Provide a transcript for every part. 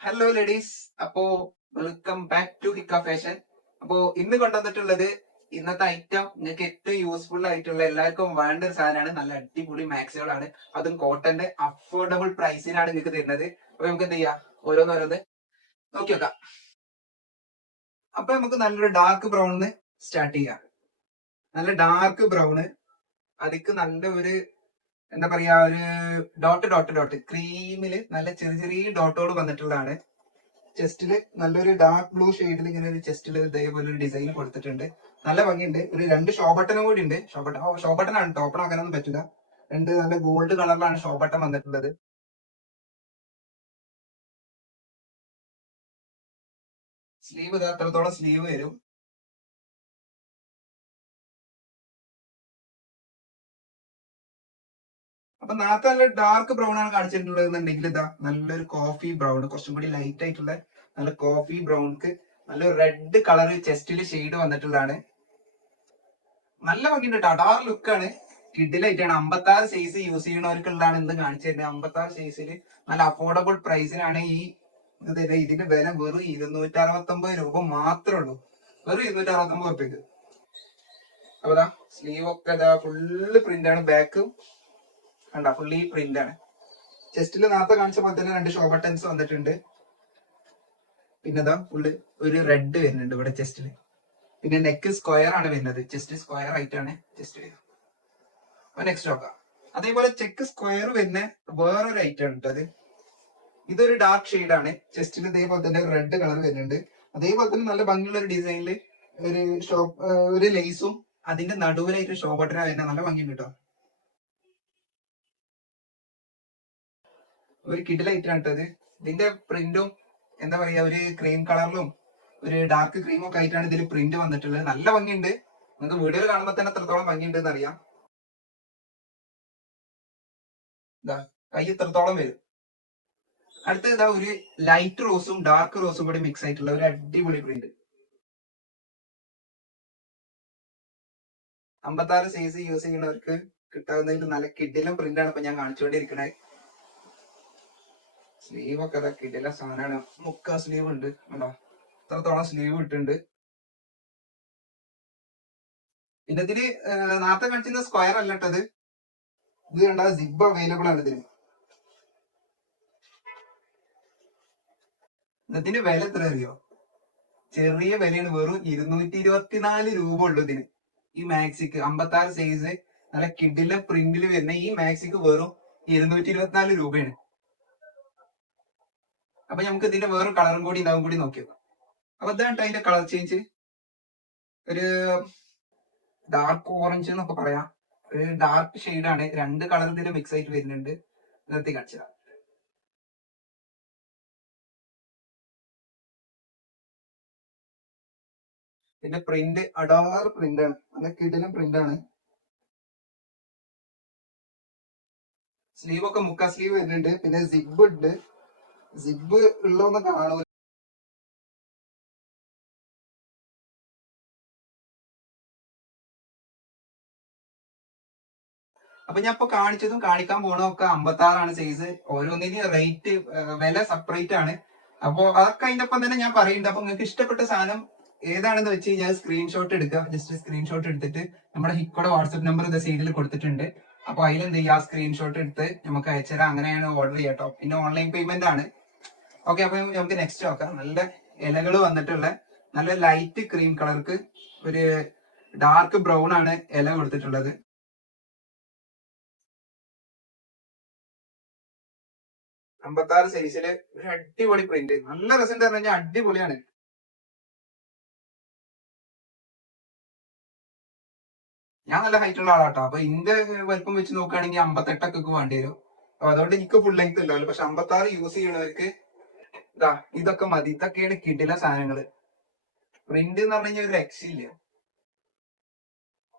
Hello ladies അപ്പോ welcome back to Hikka fashion അപ്പോ ഇന്ന് കൊണ്ടുവന്നിട്ടുള്ളത് ഇന്നത്തെ ഐറ്റം നിങ്ങൾക്ക് ഏറ്റവും യൂസ്ഫുൾ ആയിട്ടുള്ള എല്ലാവർക്കും വേണ്ട ഒരു സാധനമാണ്. നല്ല അടിപൊളി മാക്സുകളാണ് അതും കോട്ടന്റെ അഫോർഡബിൾ പ്രൈസിനാണ് നിങ്ങൾക്ക് തരുന്നത്. അപ്പൊ നമുക്ക് എന്ത് ചെയ്യാം? ഓരോന്നോരോന്ന് നോക്കി നോക്കാം. അപ്പൊ നമുക്ക് നല്ലൊരു ഡാർക്ക് ബ്രൗണിന് സ്റ്റാർട്ട് ചെയ്യാം. നല്ല ഡാർക്ക് ബ്രൗണ് അതിക്ക് നല്ല ഒരു എന്താ പറയാ ഒരു ഡോട്ട് ഡോട്ട് ഡോട്ട് ക്രീമിൽ നല്ല ചെറിയ ചെറിയ ഡോട്ടുകൾ വന്നിട്ടുള്ളതാണ്. ചെസ്റ്റിൽ നല്ലൊരു ഡാർക്ക് ബ്ലൂ ഷെയ്ഡിൽ ഇങ്ങനെ ഒരു ചെസ്റ്റിൽ ഇതേപോലെ ഒരു ഡിസൈൻ കൊടുത്തിട്ടുണ്ട്. നല്ല ഭംഗിയുണ്ട്. ഒരു രണ്ട് ഷോ ബട്ടനും കൂടി ഉണ്ട്. ഷോ ബട്ടൺ ഷോ ബട്ടൺ ആണ് ടോപ്പൺ ആക്കാനൊന്നും പറ്റില്ല രണ്ട് നല്ല ഗോൾഡ് കളറിലാണ് ഷോ ബട്ടൺ വന്നിട്ടുള്ളത്. സ്ലീവ് ഇത് അത്രത്തോളം സ്ലീവ് വരും. അപ്പൊ നേരത്തെ നല്ല ഡാർക്ക് ബ്രൗൺ ആണ് കാണിച്ചിട്ടുള്ളത് എന്നുണ്ടെങ്കിൽ ഇതാ നല്ലൊരു കോഫി ബ്രൗൺ കുറച്ചും കൂടി ലൈറ്റ് ആയിട്ടുള്ള നല്ല കോഫി ബ്രൗൺക്ക് നല്ല റെഡ് കളർ ചെസ്റ്റിൽ ഷെയ്ഡ് വന്നിട്ടുള്ളതാണ്. നല്ല ഭംഗിയുണ്ട് ലുക്ക് ലുക്കാണ് കിഡിലായിട്ടാണ് അമ്പത്തി ആറ് സൈസ് യൂസ് ചെയ്യണവർക്കുള്ളതാണ് ഇന്ന് കാണിച്ചു തരുന്നത്. അമ്പത്തി ആറ് സൈസിൽ നല്ല അഫോർഡബിൾ പ്രൈസിനാണ് ഈ ഇത് ഇതിന്റെ വില വെറും ഇരുന്നൂറ്റി അറുപത്തി ഒമ്പത് രൂപ മാത്രമേ ഉള്ളൂ. വെറും ഇരുന്നൂറ്റി അറുപത്തി ഒമ്പത് റുപ്യക്ക് അപ്പൊ സ്ലീവ് ഒക്കെ ഫുള്ള് പ്രിന്റ് ആണ്. ബാക്കും കണ്ട? ഫുള്ളി പ്രിന്റ് ആണ്. ചെസ്റ്റിൽ നേരത്തെ കാണിച്ച പോലെ തന്നെ രണ്ട് ഷോ ബട്ടൺസ് വന്നിട്ടുണ്ട്. പിന്നെ ഇതാ ഫുള്ള് ഒരു റെഡ് വരുന്നുണ്ട് ഇവിടെ ചെസ്റ്റിൽ പിന്നെ നെക്ക് സ്ക്വയർ ആണ് വരുന്നത്. ചെസ്റ്റ് സ്ക്വയർ ആയിട്ടാണ് ചെസ്റ്റ് വരുന്നത് അപ്പൊ നെക്സ്റ്റ് നോക്കാം. അതേപോലെ ചെക്ക് സ്ക്വയർ വരുന്ന വേറൊരു ഐറ്റം ഉണ്ട് അത്. ഇതൊരു ഡാർക്ക് ഷെയ്ഡ് ആണ്. ചെസ്റ്റിൽ ഇതേപോലെ തന്നെ റെഡ് കളർ വരുന്നുണ്ട്. അതേപോലെ തന്നെ നല്ല ഭംഗിയുള്ള ഒരു ഡിസൈനിൽ ഒരു ഷോ ഒരു ലേസും അതിന്റെ നടുവിലായിട്ട് ഷോ ബട്ടനാ വരുന്നത്. നല്ല ഭംഗിയുണ്ട് കേട്ടോ ഒരു കിഡിലായിട്ടാണ് ഇട്ടത് ഇതിന്റെ പ്രിന്റും എന്താ പറയാ ഒരു ക്രീം കളറിലും ഒരു ഡാർക്ക് ക്രീമും ഒക്കെ ആയിട്ടാണ് ഇതിൽ പ്രിന്റ് വന്നിട്ടുള്ളത്. നല്ല ഭംഗിയുണ്ട്. നിങ്ങൾക്ക് വീഡിയോയിൽ കാണുമ്പോൾ തന്നെ എത്രത്തോളം ഭംഗിയുണ്ട് എന്ന് അറിയാം കൈ എത്രത്തോളം വരും. അടുത്ത ഇതാ ഒരു ലൈറ്റ് റോസും ഡാർക്ക് റോസും കൂടി മിക്സ് ആയിട്ടുള്ള ഒരു അടിപൊളി പ്രിന്റ് അമ്പത്താറ് സൈസ് യൂസ് ചെയ്യുന്നവർക്ക് കിട്ടാവുന്നതിൽ നല്ല കിഡിലും പ്രിന്റാണ് ഇപ്പൊ ഞാൻ കാണിച്ചുകൊണ്ടിരിക്കണേ. സ്ലീവ് ഒക്കെ അതാ കിടില സാധനമാണ് മുക്കാ സ്ലീവ് ഉണ്ട്. കണ്ടോ? ഇത്രത്തോളം സ്ലീവ് ഇട്ടുണ്ട് പിന്നെ ഇതിൽ നേരത്തെ കാണിച്ചിരുന്ന സ്ക്വയർ അല്ല ഇത്. കണ്ട? സിബ് അവൈലബിൾ ആണ് ഇതിന്. ഇതിന്റെ വില എത്ര അറിയോ ചെറിയ വിലയാണ്. വെറും ഇരുന്നൂറ്റി ഇരുപത്തിനാല് രൂപ ഉള്ളു ഇതിന്. ഈ മാക്സിക്ക് അമ്പത്തി ആറ് സൈസ് നല്ല കിഡിലെ പ്രിന്റിൽ വരുന്ന ഈ മാക്സിക്ക് വെറും ഇരുന്നൂറ്റി ഇരുപത്തിനാല് രൂപയാണ്. അപ്പൊ നമുക്ക് ഇതിന്റെ വേറൊരു കളറും കൂടി ഇതാവും കൂടി നോക്കി നോക്കാം. അപ്പൊ ഇതാണ് അതിന്റെ കളർ ചേഞ്ച് ഒരു ഡാർക്ക് ഓറഞ്ച് എന്നൊക്കെ പറയാം. ഒരു ഡാർക്ക് ഷെയ്ഡാണ് രണ്ട് കളർ ഇതിൽ മിക്സ് ആയിട്ട് വരുന്നുണ്ട്. നിർത്തി കാണിച്ചതാ. പിന്നെ പ്രിന്റ് അടാർ പ്രിന്റ് ആണ്. നല്ല കിടിലും പ്രിന്റ് ആണ്. സ്ലീവ് ഒക്കെ മുക്കാ സ്ലീവ് വരുന്നുണ്ട്. പിന്നെ സിബ് ഉണ്ട്. സിബ് ഉള്ളതൊന്നും കാണൂല. അപ്പൊ ഞാൻ ഇപ്പൊ കാണിച്ചതും കാണിക്കാൻ പോണതൊക്കെ അമ്പത്തി ആറാണ് സൈസ് ഓരോന്നിന് റേറ്റ് വില സെപ്പറേറ്റ് ആണ്. അപ്പൊ അതൊക്കെ അതിന്റെ ഒപ്പം തന്നെ ഞാൻ പറയുന്നുണ്ട്. അപ്പൊ നിങ്ങൾക്ക് ഇഷ്ടപ്പെട്ട സാധനം ഏതാണെന്ന് വെച്ച് കഴിഞ്ഞാൽ സ്ക്രീൻഷോട്ട് എടുക്കുക. ജസ്റ്റ് സ്ക്രീൻഷോട്ട് എടുത്തിട്ട് നമ്മുടെ ഹിക്കോടെ വാട്സ്ആപ്പ് നമ്പർ ഇത് സൈഡിൽ കൊടുത്തിട്ടുണ്ട്. അപ്പൊ അതിലെന്ത് ചെയ്യുക സ്ക്രീൻഷോട്ട് എടുത്ത് നമുക്ക് അയച്ചുതരാം. അങ്ങനെയാണ് ഓർഡർ ചെയ്യാട്ടോ പിന്നെ ഓൺലൈൻ പേയ്മെന്റ് ആണ്. ഓക്കെ അപ്പൊ നമുക്ക് നെക്സ്റ്റ് നോക്കാം. നല്ല ഇലകൾ വന്നിട്ടുള്ള നല്ല ലൈറ്റ് ക്രീം കളർക്ക് ഒരു ഡാർക്ക് ബ്രൗൺ ആണ് ഇല കൊടുത്തിട്ടുള്ളത്. അമ്പത്തി ആറ് സൈസിൽ ഒരു അടിപൊളി പ്രിന്റ് നല്ല രസം പറഞ്ഞു കഴിഞ്ഞാൽ അടിപൊളിയാണ്. ഞാൻ നല്ല ഹൈറ്റ് ഉള്ള ആളാട്ടോ. അപ്പൊ ഇന്റെ വലിപ്പം വെച്ച് നോക്കുകയാണെങ്കിൽ അമ്പത്തെട്ടൊക്കെ വേണ്ടി വരും. അപ്പൊ അതുകൊണ്ട് എനിക്ക് ഫുൾ ലെങ്ത് ഉണ്ടാവില്ല പക്ഷെ അമ്പത്തി ആറ് യൂസ് ചെയ്യണവർക്ക് ഇതാ ഇതൊക്കെ മതി. ഇതൊക്കെയാണ് കിടില സാധനങ്ങൾ. പ്രിന്റ് എന്ന് പറഞ്ഞു കഴിഞ്ഞാൽ ഒരു രക്ഷയില്ല.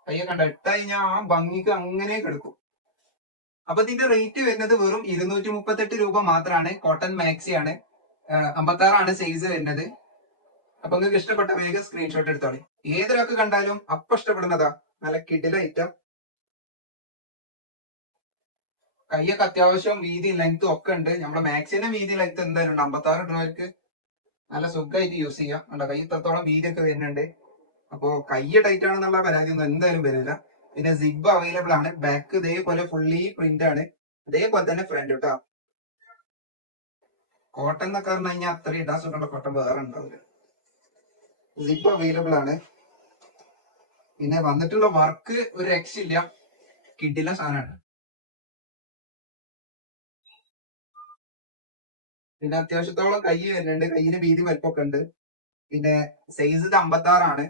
കയ്യെ കണ്ട? ഇട്ട ആ ഭംഗിക്ക് അങ്ങനെ കിടക്കും. അപ്പൊ ഇതിന്റെ റേറ്റ് വരുന്നത് വെറും ഇരുന്നൂറ്റി മുപ്പത്തെട്ട് രൂപ മാത്രമാണ് കോട്ടൺ മാക്സി ആണ്. അമ്പത്തി ആറാണ് സൈസ് വരുന്നത്. അപ്പൊ നിങ്ങൾക്ക് ഇഷ്ടപ്പെട്ട വേഗം സ്ക്രീൻഷോട്ട് എടുത്തോളി. ഏതൊരാൾക്ക് കണ്ടാലും അപ്പൊ ഇഷ്ടപ്പെടുന്നതാ. നല്ല കിടില ഐറ്റം കൈയൊക്കെ അത്യാവശ്യം വീതി ലെങ്ത്തും ഒക്കെ ഉണ്ട്. നമ്മുടെ മാക്സിന്റെ വീതി ലെങ്ത് എന്തായാലും ഉണ്ട്. അമ്പത്താറ് ഇടുന്നവർക്ക് നല്ല സുഖമായിട്ട് യൂസ് ചെയ്യാം. കണ്ടോ? കൈ ഇത്രത്തോളം വീതിയൊക്കെ വരുന്നുണ്ട്. അപ്പോ കൈ ടൈറ്റ് ആണെന്നുള്ള പരാതി ഒന്നും എന്തായാലും വരില്ല. പിന്നെ സിബ് അവൈലബിൾ ആണ്. ബാക്ക് ഇതേപോലെ ഫുള്ളി പ്രിന്റ് ആണ്. അതേപോലെ തന്നെ ഫ്രണ്ട് കേട്ടോ കോട്ടൺ എന്നൊക്കെ പറഞ്ഞു കഴിഞ്ഞാൽ അത്രയും ഇടാൻ സുഖമുള്ള കോട്ടൺ വേറെ ഉണ്ടാവില്ല. സിബ് അവൈലബിൾ ആണ്. പിന്നെ വന്നിട്ടുള്ള വർക്ക് ഒരു രക്ഷയില്ല. കിഡിലെ സാധനമാണ്. പിന്നെ അത്യാവശ്യത്തോളം കൈ വരുന്നുണ്ട്. കയ്യിന് വീതി വലിപ്പമൊക്കെ ഉണ്ട്. പിന്നെ സൈസ് ഇത് അമ്പത്തി ആറാണ്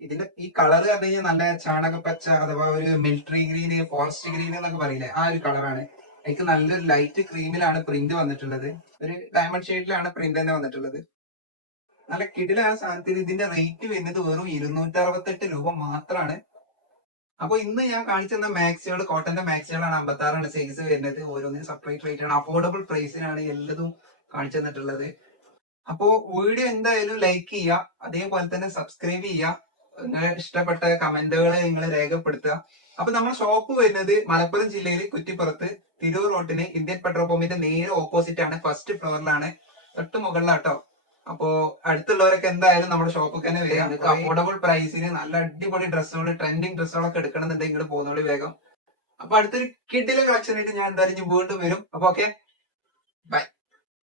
ഇതിന്റെ ഈ കളർ പറഞ്ഞു കഴിഞ്ഞാൽ നല്ല ചാണകപ്പച്ച അഥവാ ഒരു മിലിറ്ററി ഗ്രീന് ഫോറസ്റ്റ് ഗ്രീൻ എന്നൊക്കെ പറയില്ലേ? ആ ഒരു കളറാണ് എനിക്ക് നല്ലൊരു ലൈറ്റ് ക്രീമിലാണ് പ്രിന്റ് വന്നിട്ടുള്ളത്. ഒരു ഡയമണ്ട് ഷെയ്ഡിലാണ് പ്രിന്റ് തന്നെ വന്നിട്ടുള്ളത്. നല്ല കിടിലാണ് സാധനത്തിന് ഇതിന്റെ റേറ്റ് വരുന്നത് വെറും ഇരുന്നൂറ്റി അറുപത്തെട്ട് രൂപ മാത്രമാണ്. അപ്പൊ ഇന്ന് ഞാൻ കാണിച്ചെന്ന മാക്സികൾ കോട്ടന്റെ മാക്സികളാണ് അമ്പത്തി ആറാണ് സൈസ് വരുന്നത്. ഓരോന്നിനും സെപ്പറേറ്റ് റേറ്റ് ആണ്. അഫോർഡബിൾ പ്രൈസിനാണ് എല്ലതും കാണിച്ചു തന്നിട്ടുള്ളത്. അപ്പോ വീഡിയോ എന്തായാലും ലൈക്ക് ചെയ്യുക. അതേപോലെ തന്നെ സബ്സ്ക്രൈബ് ചെയ്യുക. നിങ്ങളെ ഇഷ്ടപ്പെട്ട കമന്റുകൾ നിങ്ങൾ രേഖപ്പെടുത്തുക. അപ്പൊ നമ്മൾ ഷോപ്പ് വരുന്നത് മലപ്പുറം ജില്ലയിൽ കുറ്റിപ്പുറത്ത് തിരൂർ റോട്ടിന് ഇന്ത്യൻ പെട്രോൾ പമ്പിന്റെ നേരെ ഓപ്പോസിറ്റ് ആണ്. ഫസ്റ്റ് ഫ്ലോറിലാണ് തൊട്ട് മുകളിലാട്ടോ. അപ്പോ അടുത്തുള്ളവരൊക്കെ എന്തായാലും നമ്മുടെ ഷോപ്പിൽ തന്നെ വരിക. അഫോർഡബിൾ പ്രൈസിന് നല്ല അടിപൊളി ഡ്രസ്സുകൾ ട്രെൻഡിങ് ഡ്രസ്സുകളൊക്കെ എടുക്കണമെന്നുണ്ടെങ്കിൽ ഇങ്ങോട്ട് പോകുന്നോളി വേഗം. അപ്പൊ അടുത്തൊരു കിഡിലെ കളക്ഷൻ ആയിട്ട് ഞാൻ എന്തായാലും വീണ്ടും വരും. അപ്പൊ ഓക്കെ ബൈ